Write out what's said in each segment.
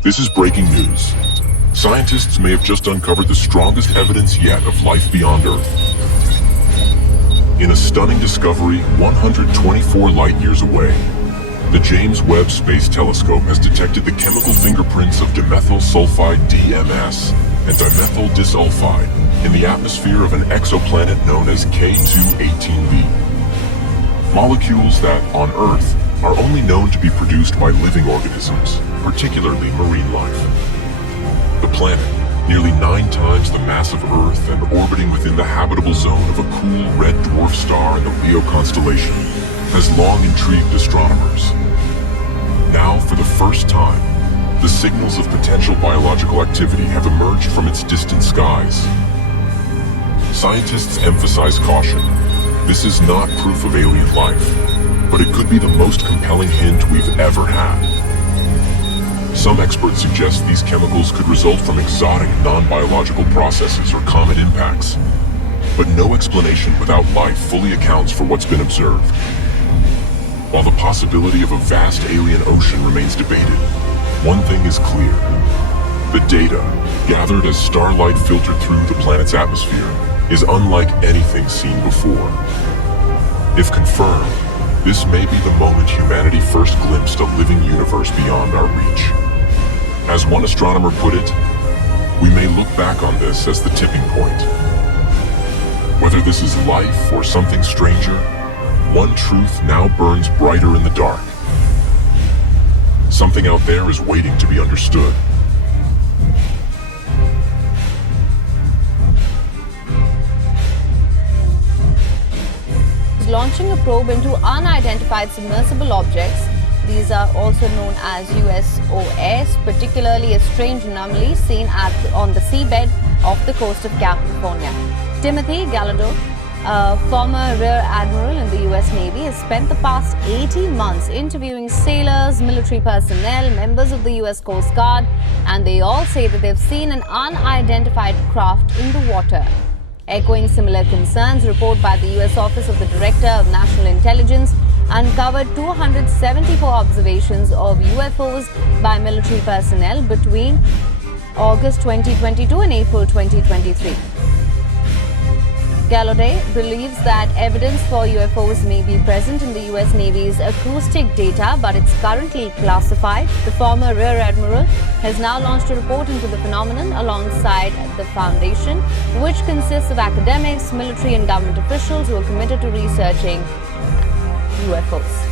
This is breaking news. Scientists may have just uncovered the strongest evidence yet of life beyond Earth. In a stunning discovery 124 light-years away, the James Webb Space Telescope has detected the chemical fingerprints of dimethyl sulfide DMS and dimethyl disulfide in the atmosphere of an exoplanet known as K2-18b. Molecules that, on Earth, are only known to be produced by living organisms, particularly marine life. The planet, nearly 9 times the mass of Earth and orbiting within the habitable zone of a cool red dwarf star in the Leo constellation, has long intrigued astronomers. Now, for the first time, the signals of potential biological activity have emerged from its distant skies. Scientists emphasize caution. This is not proof of alien life, but it could be the most compelling hint we've ever had. Some experts suggest these chemicals could result from exotic non-biological processes or comet impacts. But no explanation without life fully accounts for what's been observed. While the possibility of a vast alien ocean remains debated, one thing is clear. The data, gathered as starlight filtered through the planet's atmosphere, is unlike anything seen before. If confirmed, this may be the moment humanity first glimpsed a living universe beyond our reach. As one astronomer put it, we may look back on this as the tipping point. Whether this is life or something stranger, one truth now burns brighter in the dark. Something out there is waiting to be understood. Launching a probe into unidentified submersible objects. These are also known as USOS, particularly a strange anomaly seen on the seabed off the coast of California. Timothy Gallaudet, a former Rear Admiral in the US Navy, has spent the past 18 months interviewing sailors, military personnel, members of the US Coast Guard, and they all say that they've seen an unidentified craft in the water. Echoing similar concerns, a report by the US Office of the Director of National Intelligence uncovered 274 observations of UFOs by military personnel between August 2022 and April 2023. Gallaudet believes that evidence for UFOs may be present in the US Navy's acoustic data, but it's currently classified. The former Rear Admiral has now launched a report into the phenomenon alongside the Foundation, which consists of academics, military and government officials who are committed to researching UFOs.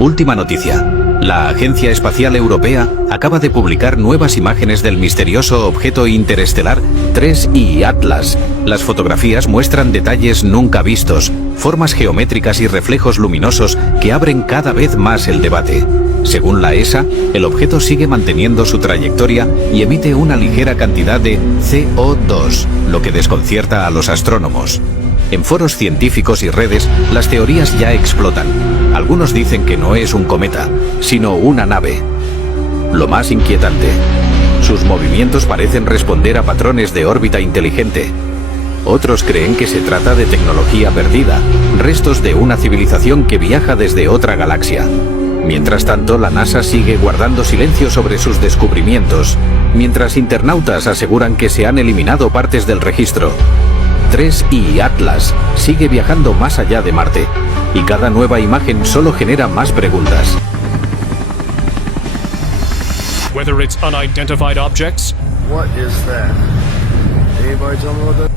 Última noticia. La Agencia Espacial Europea acaba de publicar nuevas imágenes del misterioso objeto interestelar 3I Atlas. Las fotografías muestran detalles nunca vistos, formas geométricas y reflejos luminosos que abren cada vez más el debate. Según la ESA, el objeto sigue manteniendo su trayectoria y emite una ligera cantidad de CO2, lo que desconcierta a los astrónomos. En foros científicos y redes, las teorías ya explotan. Algunos dicen que no es un cometa, sino una nave. Lo más inquietante, sus movimientos parecen responder a patrones de órbita inteligente. Otros creen que se trata de tecnología perdida, restos de una civilización que viaja desde otra galaxia. Mientras tanto, la NASA sigue guardando silencio sobre sus descubrimientos, mientras internautas aseguran que se han eliminado partes del registro. 3i Atlas sigue viajando más allá de Marte, y cada nueva imagen solo genera más preguntas. Whether it's unidentified objects, What is that? Anybody tell me what that?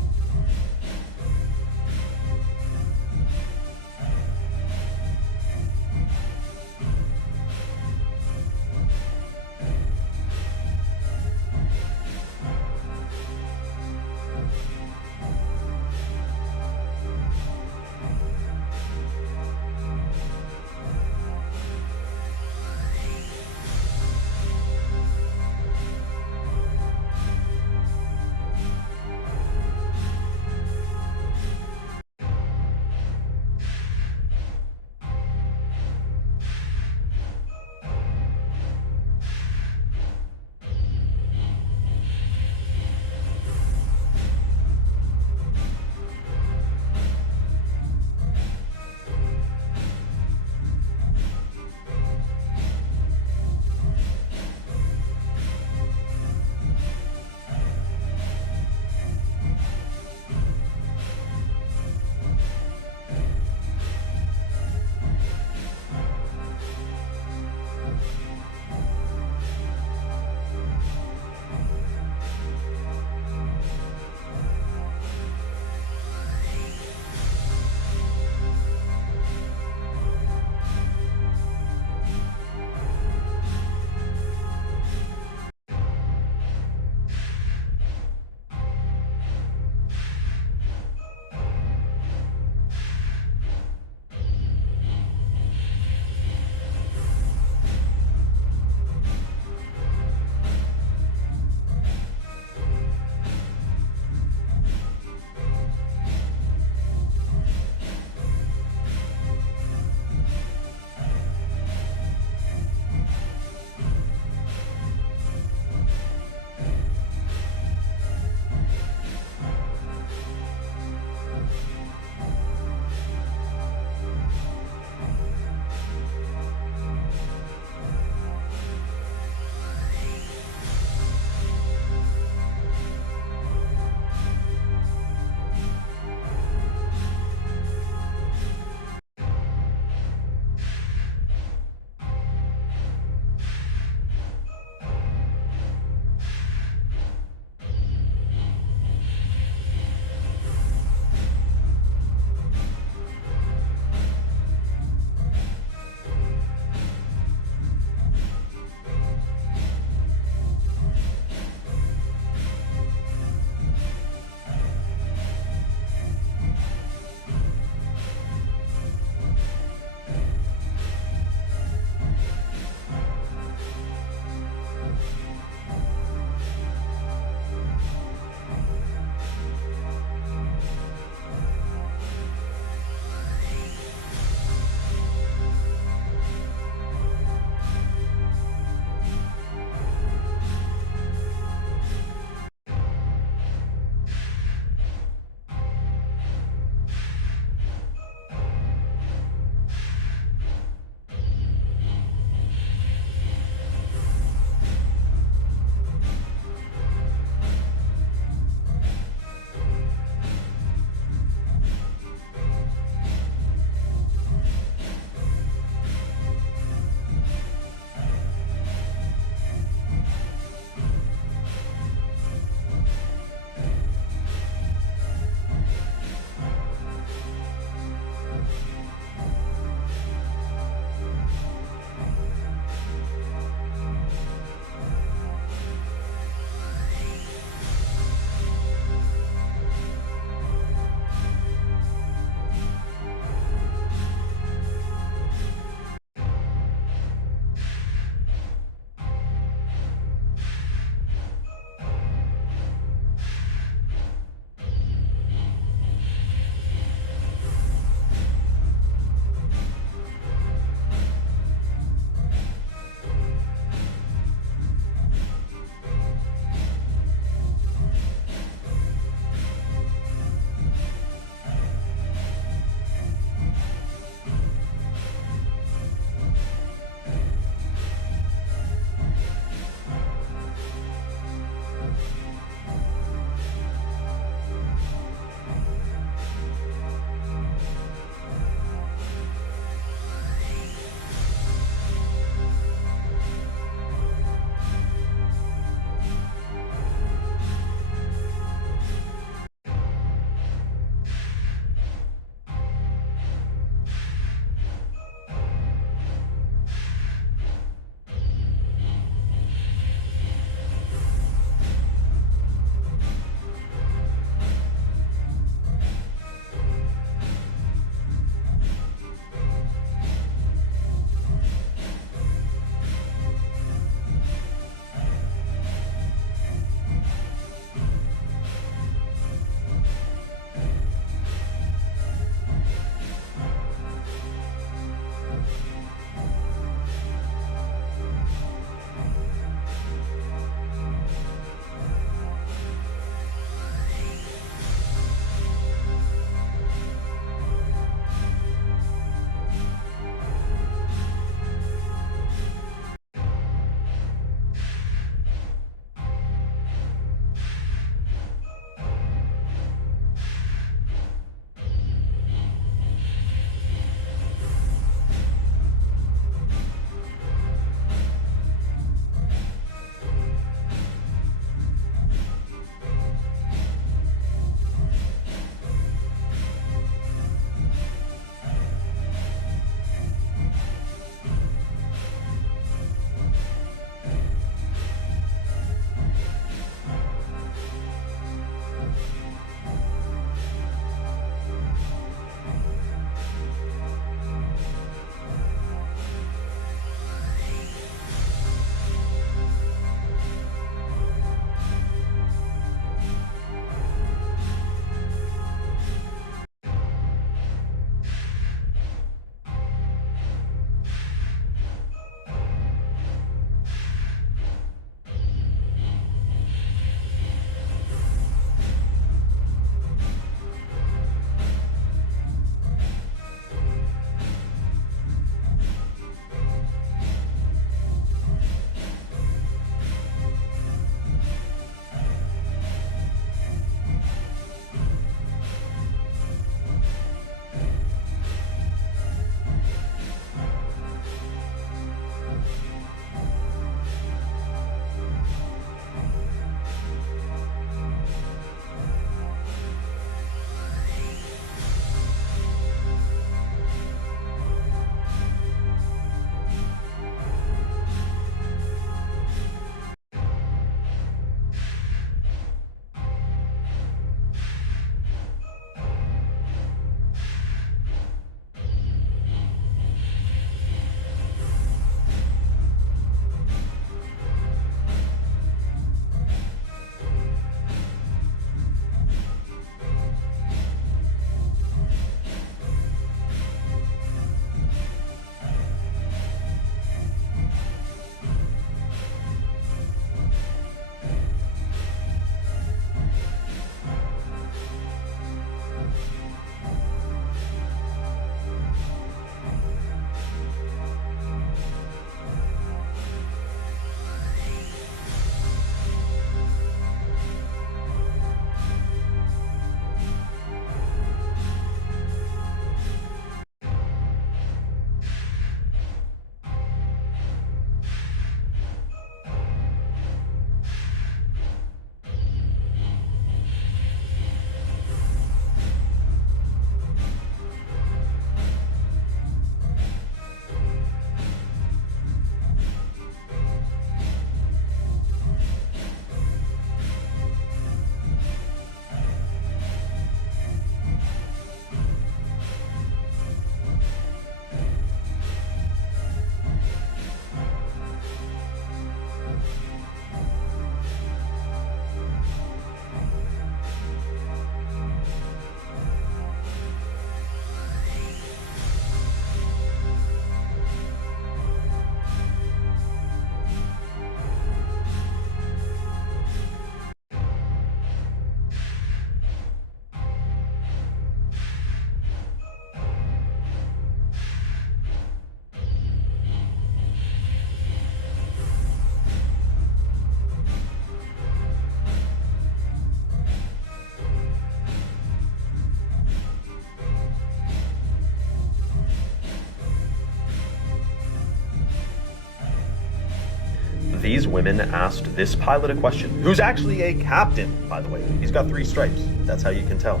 these women asked this pilot a question, who's actually a captain, by the way. He's got 3 stripes. That's how you can tell.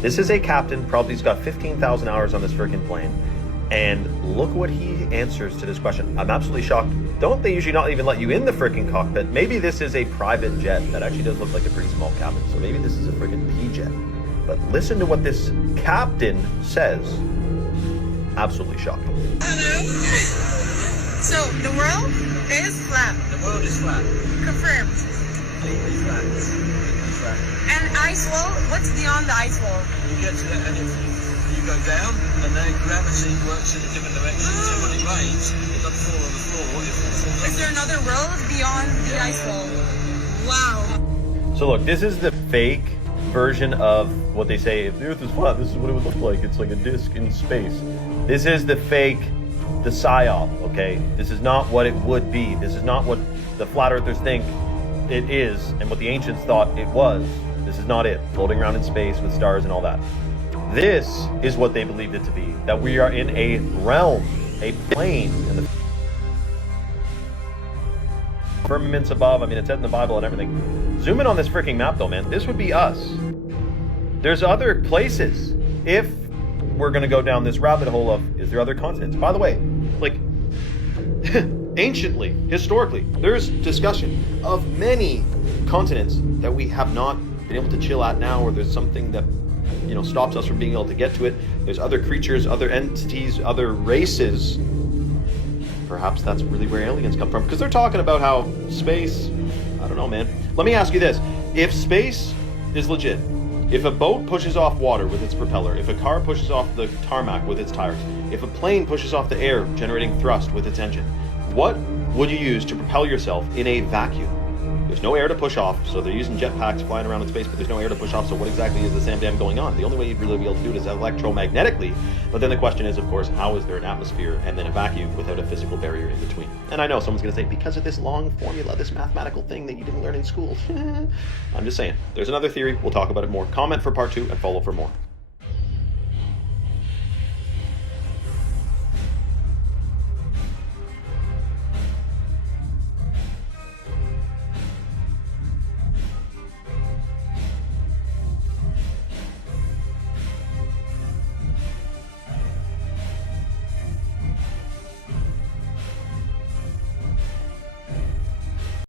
This is a captain, probably he's got 15,000 hours on this freaking plane. And look what he answers to this question. I'm absolutely shocked. Don't they usually not even let you in the freaking cockpit? Maybe this is a private jet that actually does look like a pretty small cabin. So maybe this is a freaking P-jet. But listen to what this captain says. Absolutely shocking. Hello. So the world is flat. The world is flat. Confirmed. Completely flat. Completely flat. And ice wall? What's beyond the ice wall? You get to that, and if you go down, and then gravity works in a different direction. So when it rains, it doesn't fall on the floor. It falls on Is there another world beyond the ice wall? Wow. So look, this is the fake version of what they say, if the Earth is flat, this is what it would look like. It's like a disc in space. This is the fake, the psyop, okay? This is not what it would be. This is not what the flat earthers think it is and what the ancients thought it was. This is not it, floating around in space with stars and all that. This is what they believed it to be, that we are in a realm, a plane, in the firmaments above. I mean, it's said in the Bible and everything. Zoom in on this freaking map though, man. This would be us. There's other places. If we're going to go down this rabbit hole of, is there other continents? By the way, like, anciently, historically, there's discussion of many continents that we have not been able to chill at now, or there's something that, you know, stops us from being able to get to it. There's other creatures, other entities, other races. Perhaps that's really where aliens come from, because they're talking about how space, I don't know, man. Let me ask you this. If space is legit, if a boat pushes off water with its propeller, if a car pushes off the tarmac with its tires, if a plane pushes off the air generating thrust with its engine, what would you use to propel yourself in a vacuum? There's no air to push off, so they're using jetpacks flying around in space, but there's no air to push off, so what exactly is the Sam Dam going on? The only way you'd really be able to do it is electromagnetically, but then the question is, of course, how is there an atmosphere and then a vacuum without a physical barrier in between? And I know someone's going to say, because of this long formula, this mathematical thing that you didn't learn in school. I'm just saying. There's another theory. We'll talk about it more. Comment for part 2 and follow for more.